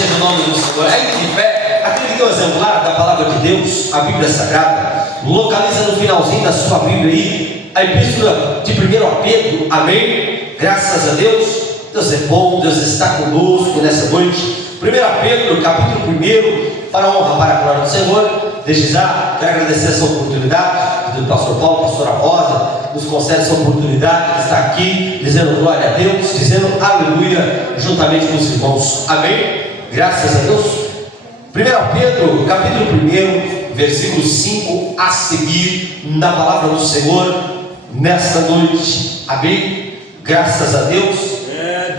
seja o nome do Senhor. Ainda de pé, aquele que tem o exemplar da palavra de Deus, a Bíblia Sagrada, localiza no finalzinho da sua Bíblia aí, a epístola de 1 Pedro, amém? Graças a Deus, Deus é bom, Deus está conosco nessa noite. 1 Pedro, capítulo 1, para a honra, para a glória do Senhor. Desde já, quero agradecer essa oportunidade do pastor Paulo, pastora Rosa, nos concede essa oportunidade de estar aqui, dizendo glória a Deus, dizendo aleluia, juntamente com os irmãos, amém? Graças a Deus. 1 Pedro, capítulo 1, versículo 5 a seguir, na palavra do Senhor, nesta noite, amém? Graças a Deus,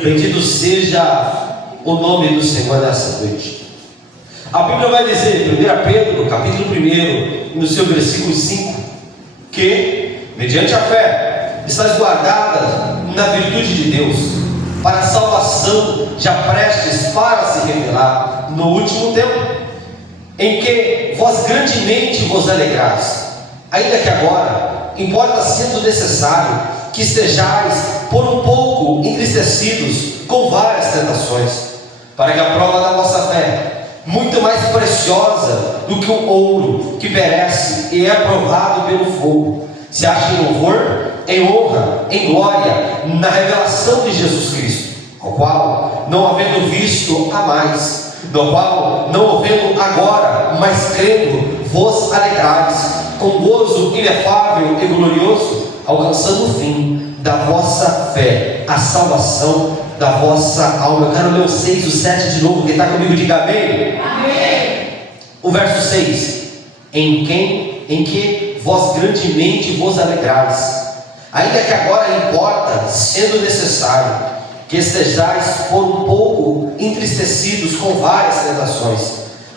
bendito seja o nome do Senhor nessa noite. A Bíblia vai dizer, 1 Pedro, capítulo 1, no seu versículo 5, que, mediante a fé, estás guardada na virtude de Deus, para a salvação já prestes para se revelar no último tempo, em que vós grandemente vos alegrais, ainda que agora, importa sendo necessário, que estejais por um pouco entristecidos com várias tentações, para que a prova da vossa fé, muito mais preciosa do que o ouro que perece e é provado pelo fogo, se acha em louvor, em honra, em glória, na revelação de Jesus Cristo, ao qual, não havendo visto a mais, do qual, não havendo agora, mas crendo, vos alegrais, com gozo inefável e glorioso, alcançando o fim da vossa fé, a salvação da vossa alma. Eu quero ler o 6, o 7 de novo. Quem está comigo, diga amém. Amém. O verso 6: em que vós grandemente vos alegrais, ainda que agora importa, sendo necessário, que estejais por um pouco entristecidos com várias tentações,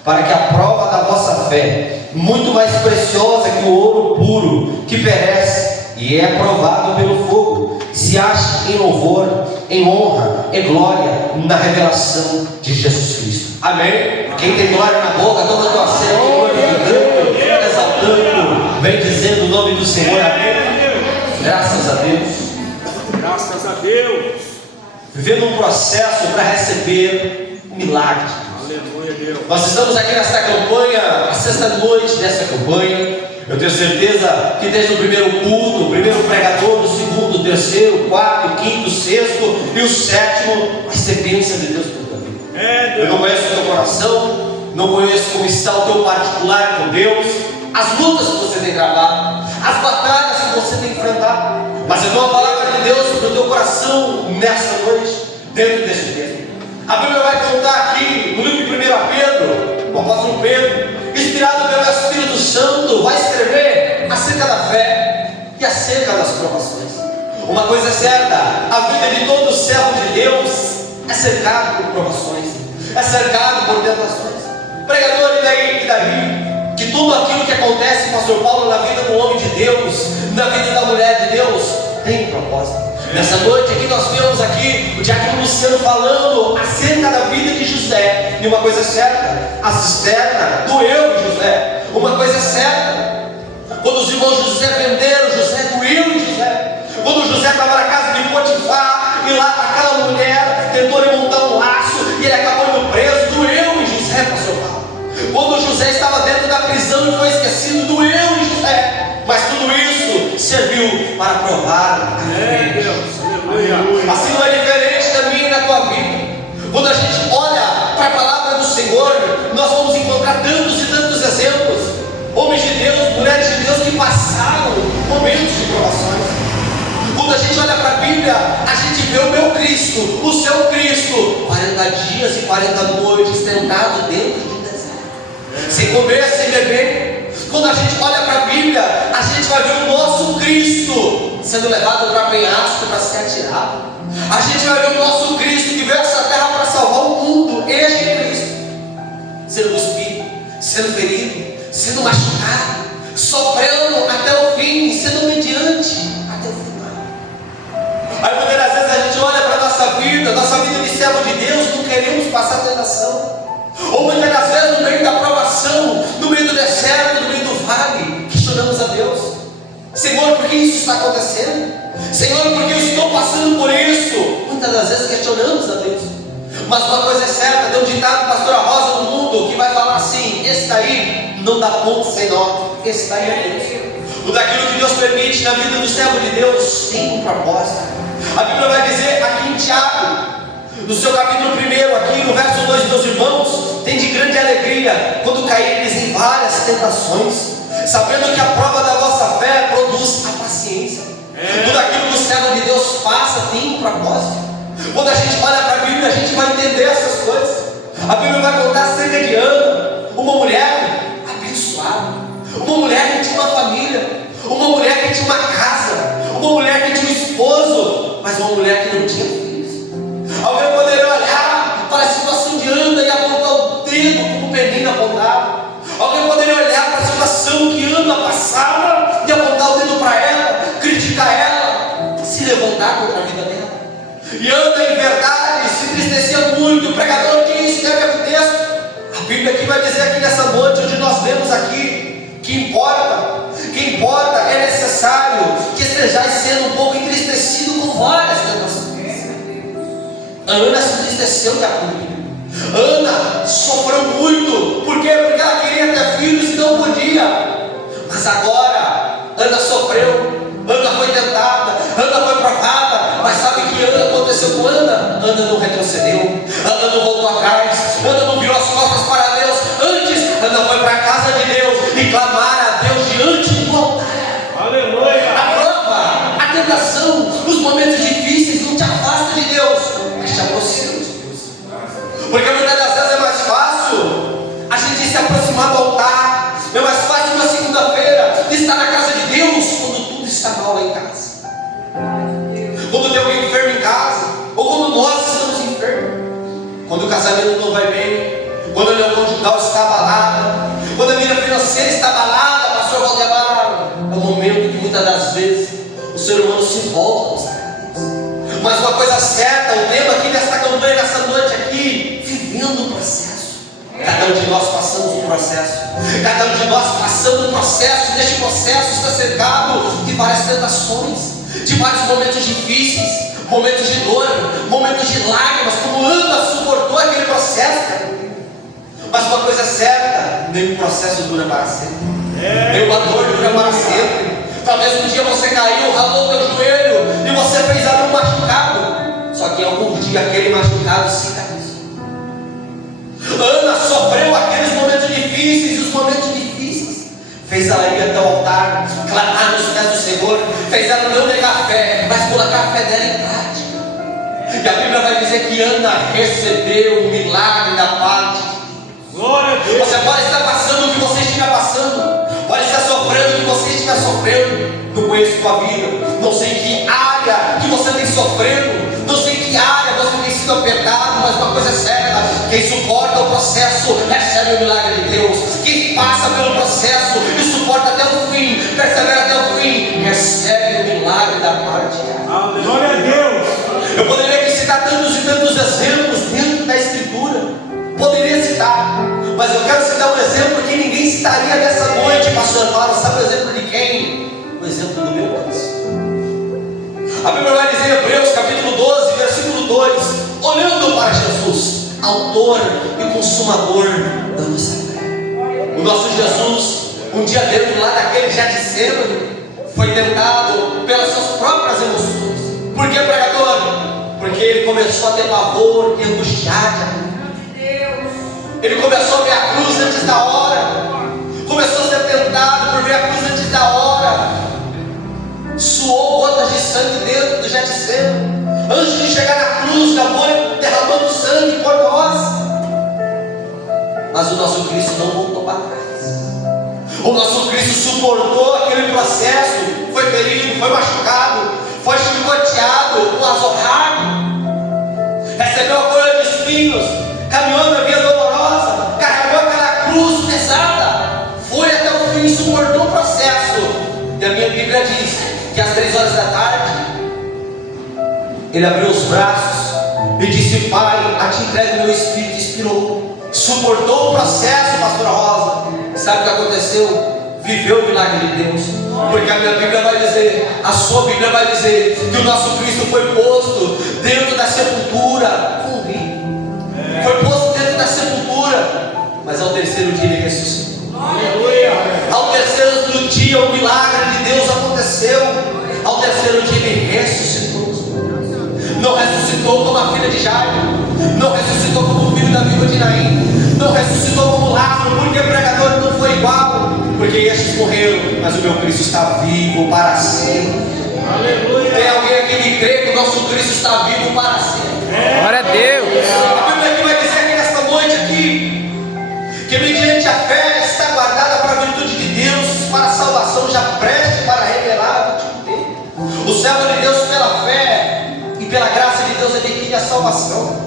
para que a prova da vossa fé, muito mais preciosa que o ouro puro, que perece e é provado pelo fogo, se ache em louvor, em honra e glória na revelação de Jesus Cristo. Amém? Quem tem glória na boca, toda a tua cena, glorificando, exaltando, vem dizendo o nome do Senhor. Amém? Graças a Deus. Graças a Deus. Vivendo um processo para receber um milagre. Aleluia, Deus. Nós estamos aqui nesta campanha, a sexta noite dessa campanha. Eu tenho certeza que desde o primeiro culto, o primeiro pregador, o segundo, o terceiro, o quarto, o quinto, o sexto e o sétimo, vai ser bênção de Deus por tua vida. Eu não conheço o teu coração, não conheço como está o teu particular com Deus, as lutas que você tem travado, as batalhas que você tem enfrentado, mas eu dou a palavra de Deus para o teu coração nesta noite, dentro deste texto. A Bíblia vai contar aqui no livro de 1 Pedro, o apóstolo Pedro, inspirado pelo Espírito Santo, vai escrever acerca da fé e acerca das provações. Uma coisa é certa: a vida de todo servo de Deus é cercado por provações, é cercado por tentações. Pregador, e daí? Que tudo aquilo que acontece, pastor Paulo, na vida do homem de Deus, na vida da mulher de Deus, tem um propósito. Nessa noite aqui nós vemos aqui o diácono Luciano falando acerca da vida de José. E uma coisa é certa: a cisterna doeu em José. Uma coisa é certa: quando os irmãos de José venderam José, doeu em José. Quando José estava na casa de Potifar e lá aquela mulher tentou lhe montar um laço e ele acabou indo preso, doeu em José, pastor Paulo. Quando José estava dentro da prisão e foi esquecido, doeu em José. Mas tudo isso serviu para provar a fé. Assim não é diferente da minha e da tua vida. Quando a gente olha para a palavra do Senhor, nós vamos encontrar tantos e tantos exemplos, homens de Deus, mulheres de Deus, que passaram momentos de provações. Quando a gente olha para a Bíblia, a gente vê o meu Cristo, o seu Cristo, 40 dias e 40 noites tentado dentro de um deserto, sem comer, sem beber. Quando a gente olha para a Bíblia, a gente vai ver o nosso Cristo sendo levado para penhasco para ser atirado. A gente vai ver o nosso Cristo que veio a essa terra para salvar o mundo. Este é Cristo, sendo cuspido, sendo ferido, sendo machucado, sofrendo até o fim, sendo obediente até o final. Aí muitas das vezes a gente olha para a nossa vida de servo de Deus, não queremos passar tentação. Ou muitas das vezes no meio da provação, no meio do deserto, no meio do vale, questionamos a Deus: Senhor, por que isso está acontecendo? Senhor, por que eu estou passando por isso? Muitas das vezes questionamos a Deus. Mas uma coisa é certa, tem um ditado, pastora Rosa, no mundo, que vai falar assim: esse daí não dá ponto sem nó, esse daí é Deus. O daquilo que Deus permite na vida do servo de Deus tem um propósito. A Bíblia vai dizer aqui em Tiago, no seu capítulo 1, aqui no verso 2, meus irmãos, tem de grande alegria quando caíres em várias tentações, sabendo que a prova da vossa fé produz a paciência. Tudo aquilo que o servo de Deus passa tem um propósito. Quando a gente olha para a Bíblia, a gente vai entender essas coisas. A Bíblia vai contar acerca de Ana, uma mulher abençoada, uma mulher que tinha uma família, uma mulher que tinha uma casa, uma mulher que tinha um esposo, mas uma mulher que não tinha filhos. Alguém poderia olhar para a situação de Ana e apontar o dedo como Penina apontava. Alguém poderia olhar para a situação que Ana passava e apontar o dedo para ela, criticar ela, se levantar contra a vida dela. E Ana, em verdade, se entristecia muito. O pregador, quem escreve o texto? A Bíblia aqui vai dizer aqui nessa noite, onde nós lemos aqui, que importa é necessário que estejais sendo um pouco entristecido com várias tentações. A Ana se entristeceu da comida. Ana sofreu muito. Por quê? Porque ela queria ter filhos e não podia. Mas agora, Ana sofreu. Ana foi tentada, Ana foi provada, mas sabe o que aconteceu com Ana? Ana não retrocedeu, Ana não voltou atrás, Ana não virou as costas para Deus. Antes, Ana foi para a casa de Deus e clamar a Deus diante do altar. Aleluia! A prova, a tentação, os momentos difíceis não te afastam de Deus, mas te aproximam de Deus. Porque muitas das vezes é mais fácil a gente se aproximar do altar, é mais fácil uma segunda-feira estar na casa de Deus quando tudo está mal lá em casa. Quando tem alguém enfermo em casa, ou quando nós estamos enfermos, quando o casamento não vai bem, quando a união conjugal está abalada, quando a vida financeira está abalada, pastor Valdemar, é o momento que muitas das vezes o ser humano se volta a buscar a Deus. Mas uma coisa certa, o tema aqui desta campanha, nessa noite aqui, vivendo o processo. Cada um de nós passamos um processo. Cada um de nós passando um processo. Neste processo está cercado de várias tentações, de vários momentos difíceis, momentos de dor, momentos de lágrimas, como Ana suportou aquele processo. Mas uma coisa é certa, nenhum processo dura para sempre, nenhuma dor dura para sempre. Talvez um dia você caiu, ralou teu joelho e você fez ali um machucado, só que em algum dia aquele machucado cicatrizou. Ana sofreu aqueles momentos difíceis, e os momentos difíceis fez ela ir até o altar, clamar nos pés do Senhor, fez ela não negar fé, mas colocar a fé dela em prática. E a Bíblia vai dizer que Ana recebeu o milagre da parte. Glória a Deus. Você pode estar passando o que você estiver passando, pode estar sofrendo o que você estiver sofrendo. Não conheço tua vida, não sei em que área que você tem sofrendo, não sei em que área você tem sido apertado, mas uma coisa é certa: quem suporta o processo recebe o milagre de Deus. Quem passa pelo processo e suporta até o fim, persevera até o fim, recebe o milagre da parte. Glória a Deus. Eu poderia aqui citar tantos e tantos exemplos dentro da Escritura, poderia citar, mas eu quero citar um exemplo que ninguém citaria nessa noite, pastor Paulo. Sabe o exemplo de quem? O exemplo do meu Deus. A Bíblia vai dizer em Hebreus capítulo 12, versículo 2: olhando para Jesus, autor e consumador da nossa fé. O nosso Jesus, um dia dentro lá daquele Getsemane, foi tentado pelas suas próprias emoções. Por que, pregador? Porque ele começou a ter pavor e angustiado. Ele começou a ver a cruz antes da hora, começou a ser tentado por ver a cruz antes da hora, suou gotas de sangue dentro do Getsemane. Antes de chegar na cruz, já foi derramando sangue por nós. Mas o nosso Cristo não voltou para trás. O nosso Cristo suportou aquele processo, foi ferido, foi machucado, foi chicoteado, azorrado, recebeu a coroa de espinhos, caminhou na via dolorosa, carregou aquela cruz pesada, foi até o fim, suportou o processo. E a minha Bíblia diz que às 3 horas da tarde, ele abriu os braços e disse: Pai, a ti entrego o meu espírito. Expirou, suportou o processo, pastora Rosa. Sabe o que aconteceu? Viveu o milagre de Deus. Porque a minha Bíblia vai dizer, a sua Bíblia vai dizer, que o nosso Cristo foi posto dentro da sepultura com vinho. filha de Jairo, não ressuscitou como o filho da viúva de Naim, não ressuscitou como Lázaro. Porque pregador não foi igual, porque estes morreram, mas o meu Cristo está vivo para sempre. Aleluia. Tem alguém aqui que crê que o nosso Cristo está vivo para sempre? Glória a Deus. A Bíblia aqui vai dizer aqui nesta noite aqui, que mediante a fé está guardada para a virtude de Deus, para a salvação já preste para revelar o último tempo. O servo de Deus, pela fé e pela graça de Deus, adquire a salvação.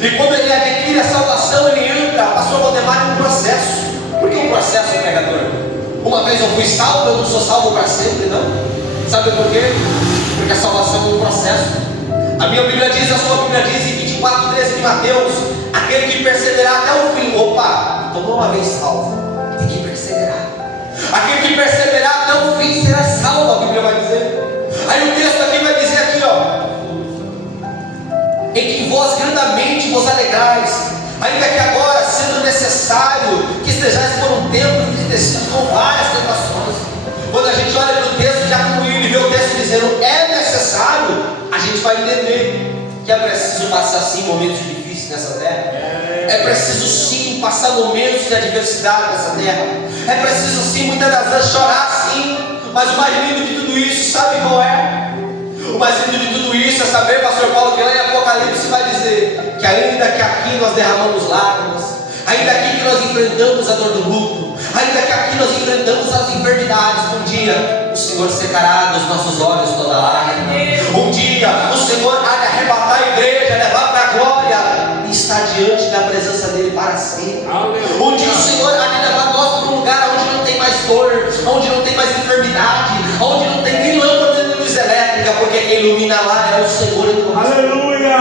E quando ele adquire a salvação, ele entra, pastor Valdemar, em um processo. Por que um processo, pregador? Uma vez eu fui salvo, eu não sou salvo para sempre, não. Sabe por quê? Porque a salvação é um processo. A minha Bíblia diz, a sua Bíblia diz em 24:13 de Mateus: aquele que perseverar até o fim. Opa, então uma vez salvo, tem que perseverar. Aquele que perseverar até o fim será salvo, a Bíblia vai dizer. Aí o texto aqui vai dizer aqui, ó: em que vós grandemente vos alegrais, ainda que agora, sendo necessário que estejais por um tempo entristecidos com várias tentações. Quando a gente olha para o texto, já concluindo e vê o texto dizendo é necessário, a gente vai entender que é preciso passar sim momentos difíceis nessa terra. É preciso sim passar momentos de adversidade nessa terra. É preciso sim muitas das vezes chorar sim. Mas o mais lindo de tudo isso, sabe qual é? O mais lindo de tudo isso é saber, pastor Paulo, que lá em Apocalipse vai dizer que ainda que aqui nós derramamos lágrimas, ainda aqui que nós enfrentamos a dor do luto, ainda que aqui nós enfrentamos as enfermidades, um dia o Senhor secará dos nossos olhos toda lágrima. Um dia o Senhor há de arrebatar a igreja, levar para a glória e estar diante da presença dele para sempre. Um dia o Senhor há de levar nós para um lugar onde não tem mais dor, onde não tem mais enfermidade, onde não tem nem lâmpada de luz elétrica, porque quem ilumina lá é o Senhor. Aleluia.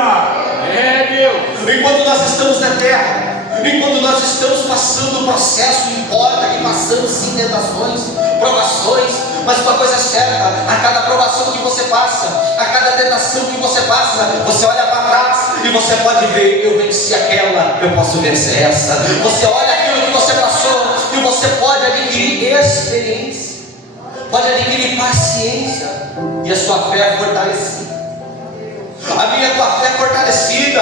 É Deus. Enquanto nós estamos na terra, enquanto nós estamos passando o processo, importa que passamos sim tentações, provações, mas uma coisa é certa: a cada provação que você passa, a cada tentação que você passa, você olha para trás e você pode ver, eu venci aquela, eu posso vencer essa. Você olha aquilo que você passou e você pode adquirir experiência, pode adquirir paciência, e a sua fé é fortalecida. A tua fé é fortalecida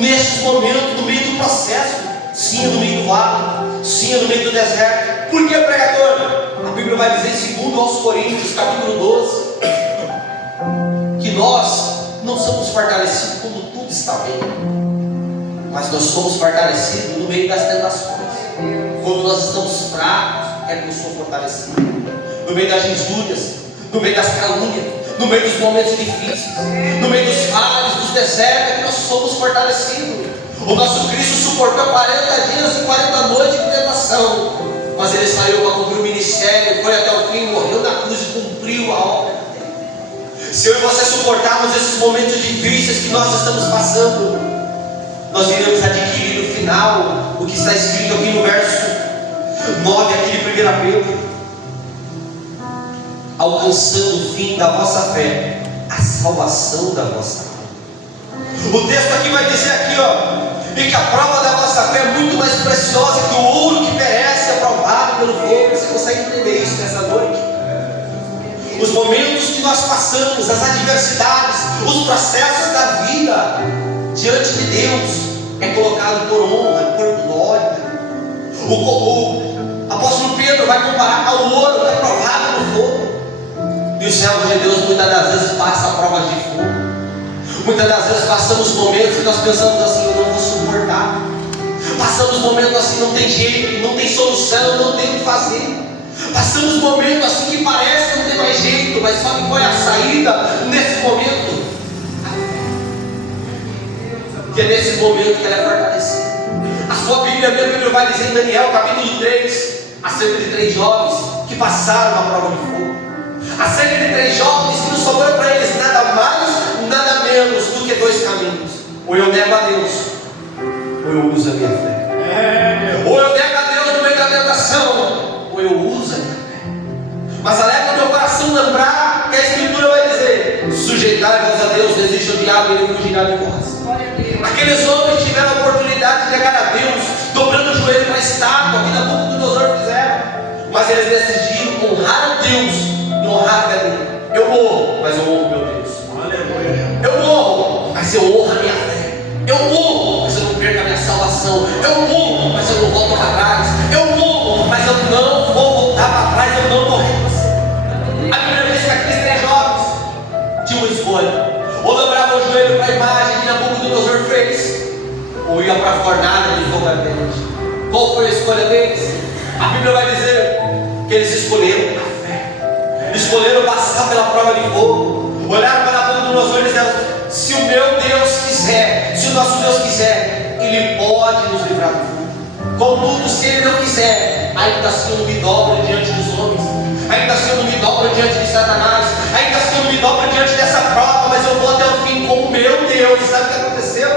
nesses momentos, no meio do processo, sim, no meio do vale, sim, no meio do deserto. Por que, pregador? A Bíblia vai dizer em 2 aos Coríntios, capítulo 12, que nós não somos fortalecidos quando tudo está bem, mas nós somos fortalecidos no meio das tentações. Quando nós estamos fracos, é que eu sou fortalecido. No meio das injúrias, no meio das calúnias, no meio dos momentos difíceis, no meio dos vales, dos desertos, é que nós somos fortalecidos. O nosso Cristo suportou 40 dias e 40 noites de tentação, mas ele saiu para cumprir o ministério, foi até o fim, morreu na cruz e cumpriu a obra dele. Se eu e você suportarmos esses momentos difíceis que nós estamos passando, nós iremos adquirir no final o que está escrito aqui no verso 9 aqui de 1 Pedro: alcançando o fim da vossa fé, a salvação da vossa alma. O texto aqui vai dizer aqui, ó, e que a prova da vossa fé é muito mais preciosa que o ouro que perece, aprovado pelo fogo. Você consegue entender isso nessa noite? Os momentos que nós passamos, as adversidades, os processos da vida diante de Deus é colocado por honra, por glória. O apóstolo Pedro vai comparar ao ouro que é provado no fogo. E o servo de Deus muitas das vezes passa provas de fogo. Muitas das vezes passamos momentos que nós pensamos assim: eu não vou suportar. Passamos momentos assim, não tem jeito, não tem solução, não tem o que fazer. Passamos momentos assim que parece que não tem mais jeito, mas sabe qual é a saída nesse momento? Que é nesse momento que ela é fortalecida. A sua Bíblia, a minha Bíblia vai dizer em Daniel capítulo 3, acerca de 3 jovens que passaram a prova de fogo. Acerca de 3 jovens que não sobrou para eles nada mais, nada menos do que 2 caminhos: ou eu nego a Deus, ou eu uso a minha fé. Ou eu nego a Deus no meio da tentação, ou eu uso a minha fé. Mas alegra o meu coração lembrar que a Escritura vai dizer: sujeitai-vos a Deus, resiste ao diabo e ele fugirá de vós. Aqueles homens tiveram a oportunidade de negar a Deus, dobrando o joelho para a estátua que Nabucodonosor fizeram, mas eles decidiram honrar a Deus e honrar a Deus. Eu morro, mas eu honro meu Deus. Eu morro, mas eu honro a na minha fé. Eu morro, mas eu não perco a minha salvação. Eu morro, mas eu não volto para trás. Eu morro, mas eu não vou voltar para trás. Eu não vou retroceder. A Bíblia diz que aqueles 3 jovens tinham uma escolha: ou dobravam o joelho para a imagem que Nabucodonosor fez, ou ia para a fornalha de fogo ardente. Qual foi a escolha deles? A Bíblia vai dizer que eles escolheram a fé. Escolheram passar pela prova de fogo. Olharam para Nabucodonosor e disseram: se o meu Deus quiser, se o nosso Deus quiser, Ele pode nos livrar do fogo. Contudo, se Ele não quiser, ainda assim eu não me dobro diante dos homens, ainda assim eu não me dobro diante de Satanás, ainda assim eu não me dobro diante dessa prova, mas eu vou até o fim com o meu Deus. E sabe o que aconteceu?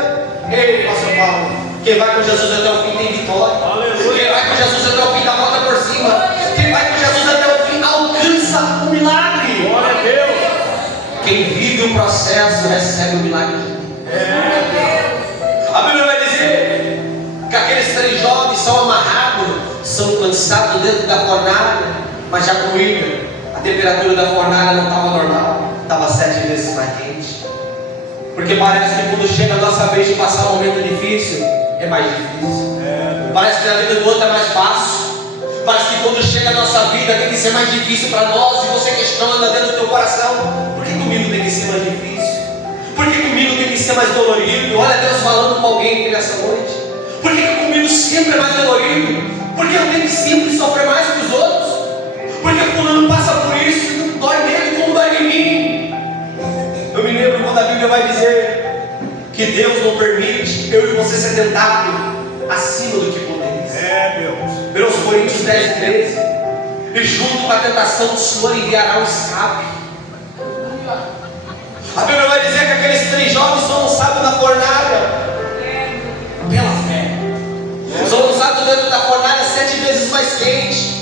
Ei, pastor Paulo, quem vai com Jesus até o fim tem vitória. Aleluia. Quem vai com Jesus até o fim dá volta por cima. Quem vai com Jesus até o fim alcança o milagre. Glória a Deus. Quem vive o processo recebe o milagre. A Bíblia vai dizer que aqueles 3 jovens são amarrados, são lançados dentro da fornalha, mas já com ilha. A temperatura da fornalha não estava normal, estava 7 vezes mais quente. Porque parece que quando chega a nossa vez de passar um momento difícil, é mais difícil. Parece que na vida do outro é mais fácil. Parece que quando chega a nossa vida tem que ser mais difícil para nós. E você questiona dentro do teu coração: por que comigo tem que ser mais difícil? Por que comigo tem que ser mais dolorido? Olha Deus falando com alguém aqui nessa noite. Por que comigo sempre é mais dolorido? Por que eu tenho que sempre sofrer mais que os outros? Porque fulano passa por isso e não dói nele como dói em mim. Eu me lembro quando a Bíblia vai dizer que Deus não permite eu e você ser tentado acima do que podemos. Deus. Pelos Coríntios 10:13. E junto com a tentação, o Senhor enviará um escape. A Bíblia vai dizer que aqueles 3 jovens são lançados na fornalha pela fé. São lançados dentro da fornalha 7 vezes mais quente.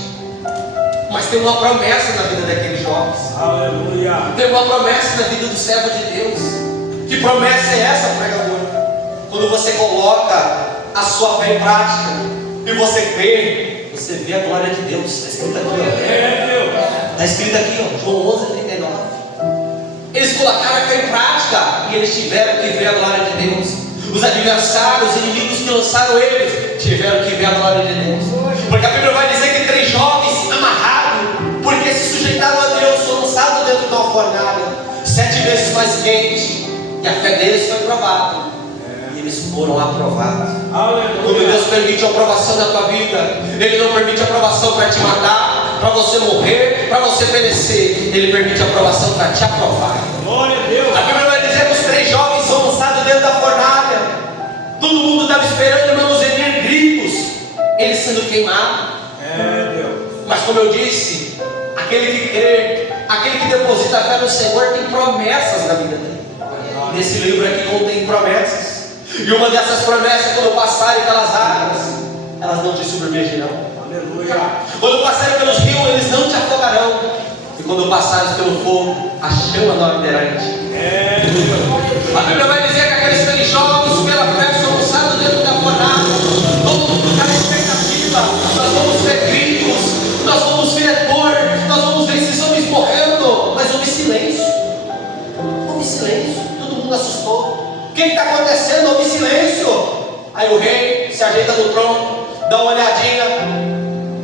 Mas tem uma promessa na vida daqueles jovens. Aleluia. Tem uma promessa na vida do servo de Deus. Que promessa é essa, pregador? Quando você coloca a sua fé em prática e você crê, você vê a glória de Deus. Está escrito aqui, ó. Está escrito aqui, ó, João 11:39. Eles colocaram a fé em prática e eles tiveram que ver a glória de Deus. Os adversários, os inimigos que lançaram eles, tiveram que ver a glória de Deus. Porque a Bíblia vai dizer que 3 jovens amarrados, porque se sujeitaram a Deus, foram lançados dentro de uma fornalha 7 vezes mais quente. E a fé deles foi provada. E eles foram aprovados. Quando Deus permite a aprovação na tua vida, Ele não permite a aprovação para te matar, para você morrer, para você perecer. Ele permite a aprovação para te aprovar. Glória a Deus. A Bíblia vai dizer que os 3 jovens são lançados dentro da fornalha. Todo mundo estava esperando, irmãos, emitir gritos, eles sendo queimados. Mas como eu disse, aquele que crê, aquele que deposita a fé no Senhor, tem promessas na vida dele. Nesse livro aqui contém promessas. E uma dessas promessas, quando passarem pelas águas, elas não te submergirão. Aleluia. Quando passarem pelos rios, eles não te afogarão. E quando passares pelo fogo, a chama não arderá em ti. A Bíblia vai dizer que aqueles 3 jovens pela fé são lançados dentro da fornalha. Todo mundo está na expectativa. Nós vamos ver gritos, nós vamos ver dor, nós vamos ver esses homens morrendo. Mas houve silêncio. Houve silêncio. Todo mundo assustou. O que está acontecendo? Houve silêncio. Aí o rei se ajeita no trono, dá uma olhadinha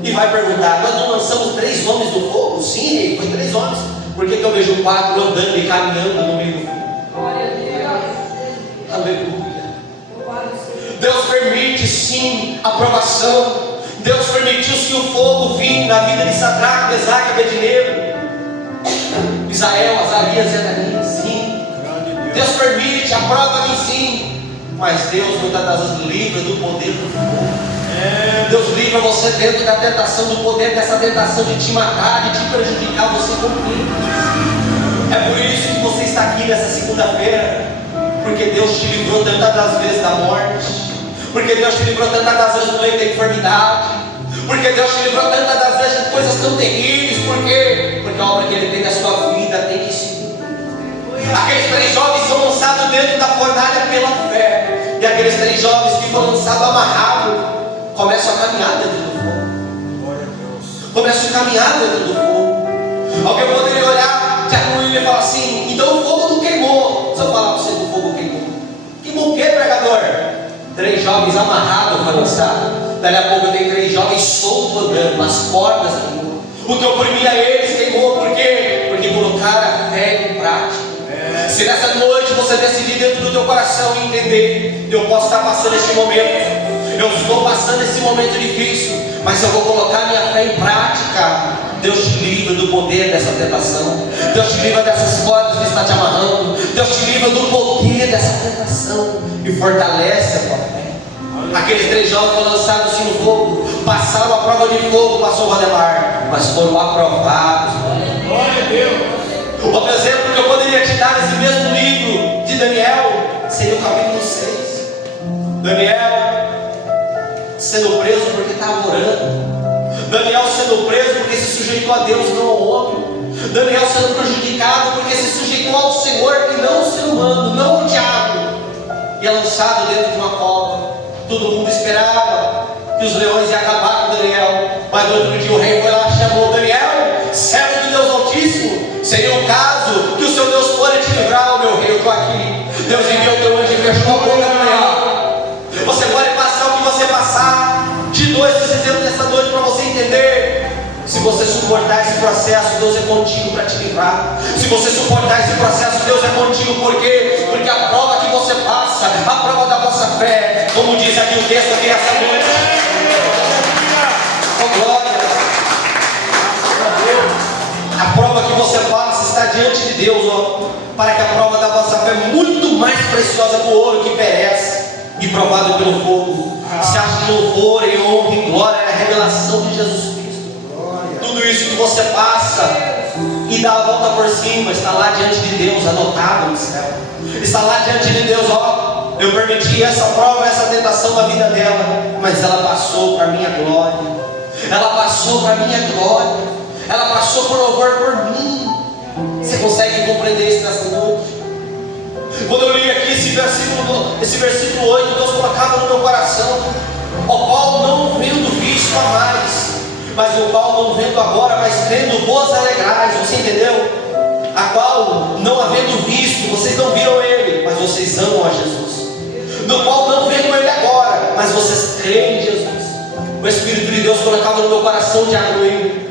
e vai perguntar: nós não lançamos 3 homens no fogo? Sim, rei, foi 3 homens. Por que eu vejo 4 andando e caminhando no meio do fogo? Aleluia. Deus permite sim a aprovação. Deus permitiu que o fogo vinha na vida de Sadraque, Mesaque e Abednego, Misael, Azarias e Ananias. Sim, Deus permite, aprova em sim. Mas Deus muitas das vezes livra do poder do fogo. Deus livra você dentro da tentação, do poder dessa tentação de te matar, de te prejudicar, você cumprir. É por isso que você está aqui nessa segunda-feira, porque Deus te livrou tantas das vezes da morte, porque Deus te livrou tantas das vezes do leito da enfermidade, porque Deus te livrou tantas das vezes de coisas tão terríveis. Por quê? Porque a obra que Ele tem na sua vida tem que se cumprir. Aqueles 3 jovens são lançados dentro da fornalha pela fé, e aqueles 3 jovens que foram lançados amarrados começam a caminhar dentro do fogo. Começam a caminhar dentro do fogo. Alguém poderia olhar Tiago e falar assim: então o fogo não queimou. Se eu falar para você que o fogo queimou, que 3 jovens amarrados foi lançado. Dali a pouco eu tenho 3 jovens soltos andando, as cordas queimou. O que oprimia eles queimou, por quê? Porque colocaram a fé em prática. Se nessa noite você decidir dentro do teu coração entender, eu posso estar passando este momento, eu estou passando esse momento difícil, mas eu vou colocar minha fé em prática. Deus te livra do poder dessa tentação. Deus te livra dessas cordas que está te amarrando. Deus te livra do poder dessa tentação e fortalece a tua fé. Aqueles 3 jovens foram lançados no fogo, passaram a prova de fogo, passou o Valdemar, mas foram aprovados. Glória a Deus. Outro exemplo que eu poderia te dar nesse mesmo livro de Daniel seria o capítulo 6. Daniel sendo preso porque estava orando. Daniel sendo preso porque se sujeitou a Deus, não ao homem. Daniel sendo prejudicado porque se sujeitou ao Senhor e não ao ser humano, não ao diabo. E é lançado dentro de uma cova. Todo mundo esperava que os leões iam acabar com Daniel. Mas no outro dia o rei foi lá e chamou: Daniel, servo de Deus Altíssimo, seria o caso que o seu Deus pode te livrar, meu rei, eu estou aqui. Deus enviou o teu anjo e fechou a boca do leão. Você pode passar o que você passar. Te dou esse exemplo nessa noite para você entender. Se você suportar esse processo, Deus é contigo para te livrar. Se você suportar esse processo, Deus é contigo. Por quê? Porque a prova que você passa, a prova da vossa fé, como diz aqui o texto aqui nessa noite. Oh, glória. A prova que você passa está diante de Deus, ó, para que a prova da vossa fé é muito mais preciosa que o ouro que perece e provado pelo fogo. Se acha louvor e honra e glória é a revelação de Jesus Cristo. Tudo isso que você passa e dá a volta por cima está lá diante de Deus, anotado no céu. Está lá diante de Deus, ó. Eu permiti essa prova, essa tentação na vida dela, mas ela passou para a minha glória. Ela passou para a minha glória. Ela passou por louvor por mim. Você consegue compreender isso nessa noite? Quando eu li aqui esse versículo 8, Deus colocava no meu coração: o qual não vendo visto a mais, mas o qual não vendo agora, mas crendo vos alegrais. Você entendeu? A qual não havendo visto, vocês não viram ele, mas vocês amam a Jesus. No qual não vendo ele agora, mas vocês creem em Jesus. O Espírito de Deus colocava no meu coração de aleluia.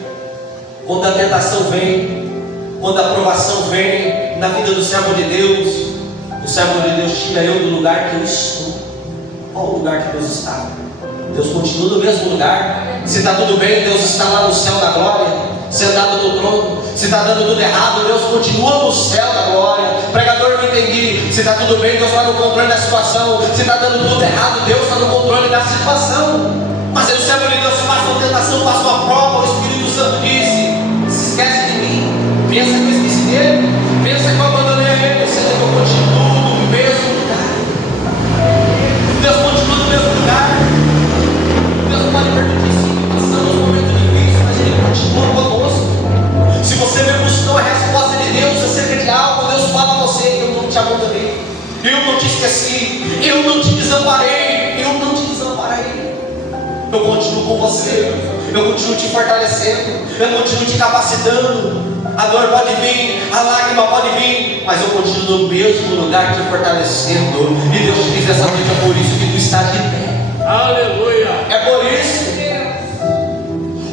Quando a tentação vem, quando a provação vem na vida do servo de Deus, o servo de Deus tira eu do lugar que eu estou. Qual o lugar que Deus está? Deus continua no mesmo lugar. Se está tudo bem, Deus está lá no céu da glória, sentado no trono. Se está dando tudo errado, Deus continua no céu da glória. Pregador, eu entendi. Se está tudo bem, Deus está no controle da situação. Se está dando tudo errado, Deus está no controle da situação. Mas aí o servo de Deus passa uma tentação, passa uma prova. O Espírito Santo disse: se esquece de mim. Pensa que eu esqueci dele. Pensa que eu abandonei ele. Pensa que eu continuo no mesmo lugar. Deus continua no mesmo lugar. Deus pode permitir sim que passamos um momento difícil, mas Ele continua conosco. Se você me buscou a resposta de Deus acerca de algo, Deus fala a você: eu não te abandonei, eu não te esqueci, eu não te desamparei, eu não te desamparei. Eu continuo com você, eu continuo te fortalecendo, eu continuo te capacitando. A dor pode vir, a lágrima pode vir, mas eu continuo no mesmo lugar te fortalecendo. E Deus te diz essa noite: é por isso que tu estás de pé. Aleluia. É por isso.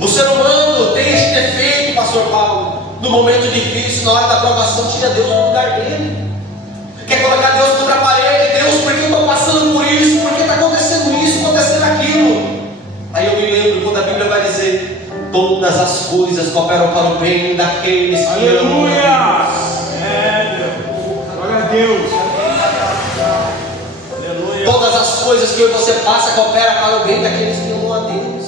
O ser humano tem esse defeito, pastor Paulo. No momento difícil, na hora da provação, tira Deus do lugar dele. Quer colocar Deus contra a parede. Deus, por que eu estou passando por isso? Por que está acontecendo isso, acontecendo aquilo? Aí eu me lembro quando a Bíblia vai dizer: todas as coisas cooperam para o bem daqueles que amam. Aleluia. Glória a Deus. Aleluia. Todas as coisas que eu e você passa cooperam para o bem daqueles que amam a Deus.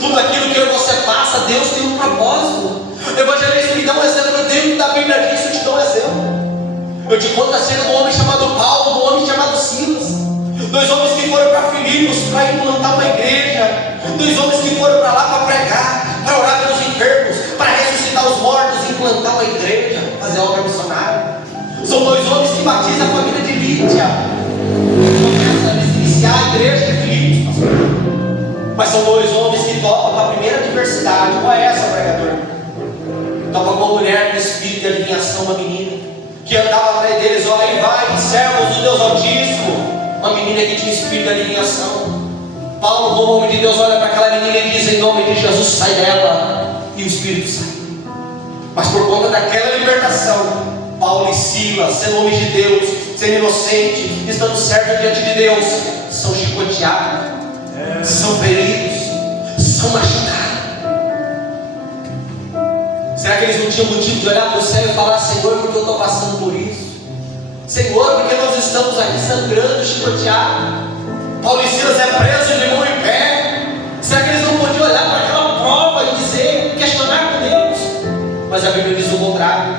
Tudo aquilo que eu e você passa, Deus tem um propósito. O evangelista me dá um exemplo dentro da Bíblia disso. Eu te dou um exemplo. Eu te conto a cena do homem chamado Paulo, do homem chamado Silas. 2 homens que foram para Filipos para implantar uma igreja. 2 homens que foram para lá para pregar, para orar pelos enfermos, para ressuscitar os mortos, implantar uma igreja, fazer obra missionária. São 2 homens que batizam a família de Lídia. Começa a iniciar a igreja de Filipos, pastor. Mas são 2 homens que topam com a primeira adversidade. Qual é essa, pregador? Topa com uma mulher do espírito de adivinhação, uma menina que andava atrás deles: olha, aí vai, servos do Deus Altíssimo. Uma menina família que tinha espírito de adivinhação. Paulo, como homem de Deus, olha para aquela menina e diz: em nome de Jesus, sai dela. E o espírito sai. Mas por conta daquela libertação, Paulo e Silas, sendo homens de Deus, sendo inocentes, estando certos diante de Deus, são chicoteados, são feridos, são machucados. Será que eles não tinham motivo de olhar para o céu e falar: Senhor, porque eu estou passando por isso? Senhor, porque nós estamos aqui sangrando, chicoteados? Paulo e Silas é preso de mão em pé. Será que eles não podiam olhar para aquela prova e dizer, questionar com Deus? Mas a Bíblia diz o contrário,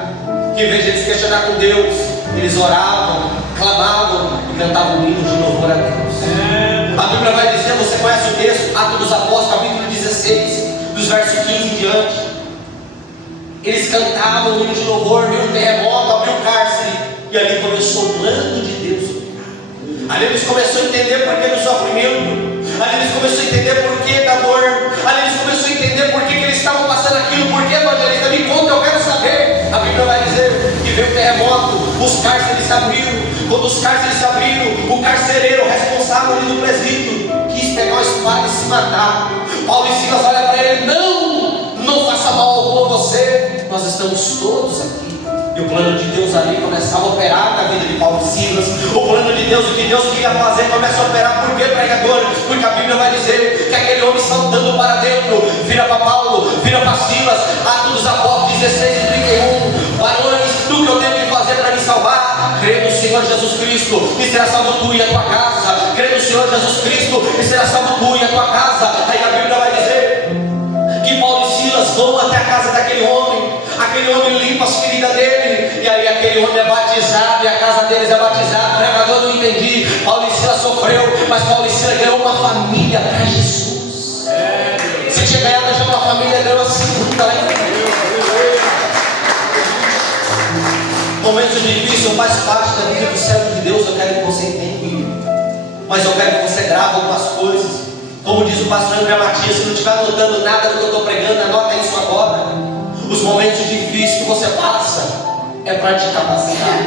que em vez de eles questionar com Deus, eles oravam, clamavam e cantavam hinos de louvor a Deus. A Bíblia vai dizer, você conhece o texto, Atos dos Apóstolos, capítulo 16, dos versos 15 em diante. Eles cantavam hinos de louvor, viu um terremoto, abriu o cárcere, e ali começou o plano de Deus. Ali eles começaram a entender por que do sofrimento. Ali eles começaram a entender por que da dor. Ali eles começaram a entender por que eles estavam passando aquilo. Por que, evangelista? Me conta, eu quero saber. A Bíblia vai dizer que veio o terremoto, os cárceres se abriram. Quando os cárceres se abriram, o carcereiro, o responsável ali do presídio, quis pegar uma espada e se matar. Paulo e Silas olham para ele: não faça mal algum a você. Nós estamos todos aqui. E o plano de Deus ali começava a operar na vida de Paulo e Silas. O plano de Deus, o que Deus queria fazer, começa a operar. Por que, pregador? Porque a Bíblia vai dizer que aquele homem saltando para dentro, vira para Paulo, vira para Silas. Atos dos Apóstolos 16 e 31. Varões, tudo que eu tenho que fazer para me salvar: crê no Senhor Jesus Cristo e será salvo tu e a tua casa. Crê no Senhor Jesus Cristo e será salvo tu e a tua casa. Aí a Bíblia vai dizer que Paulo e Silas vão até a casa daquele homem. Aquele homem limpa as feridas dele, e aí aquele homem é batizado, e a casa deles é batizada. Pregador, não entendi. Paulo e Silas sofreu, mas Paulo e Silas ganhou uma família para Jesus. Se tinha ganhado já uma família, ganhou a segunda lá em Deus. Momentos difíceis faz parte da vida do servo de Deus. Eu quero que você entenda, mas eu quero que você grave algumas coisas. Como diz o pastor André Matias, se não estiver anotando nada do que eu estou pregando, anota isso agora. Os momentos difíceis que você passa é para te capacitar.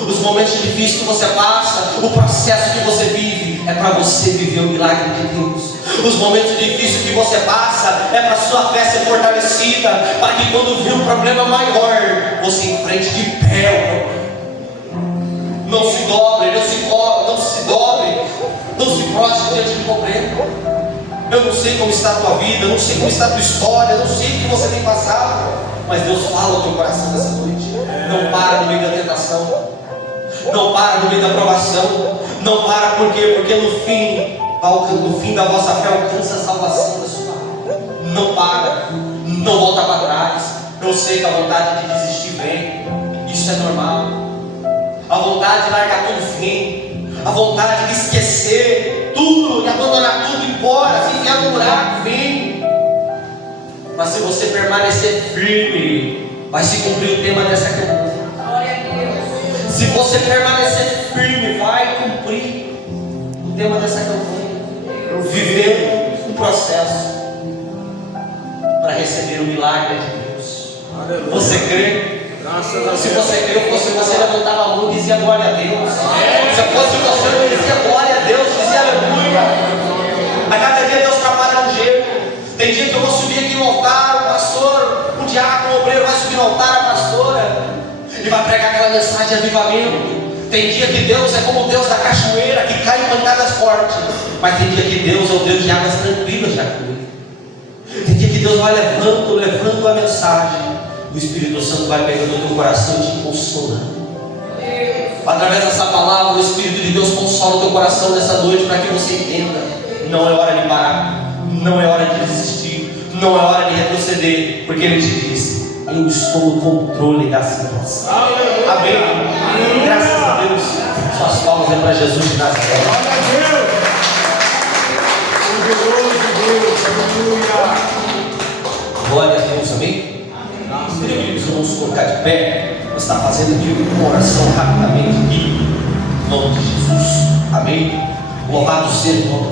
Os momentos difíceis que você passa, o processo que você vive, é para você viver o milagre de Deus. Os momentos difíceis que você passa é para a sua fé ser fortalecida, para que quando vir um problema maior, você enfrente de pé. Não se dobre, não se dobre, não se prostre diante do problema. Eu não sei como está a tua vida, eu não sei como está a tua história, eu não sei o que você tem passado, mas Deus fala ao teu coração nessa noite. Não para no meio da tentação, não para no meio da provação, não para porque no fim da vossa fé alcança a salvação da sua alma. Não para, não volta para trás. Eu sei que a vontade de desistir vem, isso é normal. A vontade de largar tudo vem, a vontade de esquecer tudo, de abandonar tudo, ir embora, se enfiar no buraco, vem. Mas se você permanecer firme, vai se cumprir o tema dessa campanha. Glória a Deus. Se você permanecer firme, vai cumprir o tema dessa campanha. Vivendo um processo para receber o milagre de Deus. Aleluia. Você crê? Se você crê, você levantava a mão e dizia glória a Deus. Se fosse você, não dizia glória a Deus, dizia aleluia. A cada dia Deus trabalha de um jeito. Tem dia que eu vou subir aqui no altar, o pastor, o diácono, o obreiro vai subir no altar, a pastora, e vai pregar aquela mensagem de avivamento. Tem dia que Deus é como o Deus da cachoeira, que cai em pancadas fortes. Mas tem dia que Deus é o Deus de águas tranquilas, Jacuí. Tem dia que Deus vai levando a mensagem. O Espírito Santo vai pegando o teu coração e te consolando. Através dessa palavra, o Espírito de Deus consola o teu coração nessa noite, para que você entenda: não é hora de parar, não é hora de desistir, não é hora de retroceder, porque Ele te disse: eu estou no controle da situação. Amém. Graças a Deus. Suas palmas é para Jesus de Nazaré. Glória a Deus, amém? Vamos colocar de pé. Nós estamos fazendo aqui uma oração rapidamente aqui, em nome de Jesus, amém? Louvado seja o nome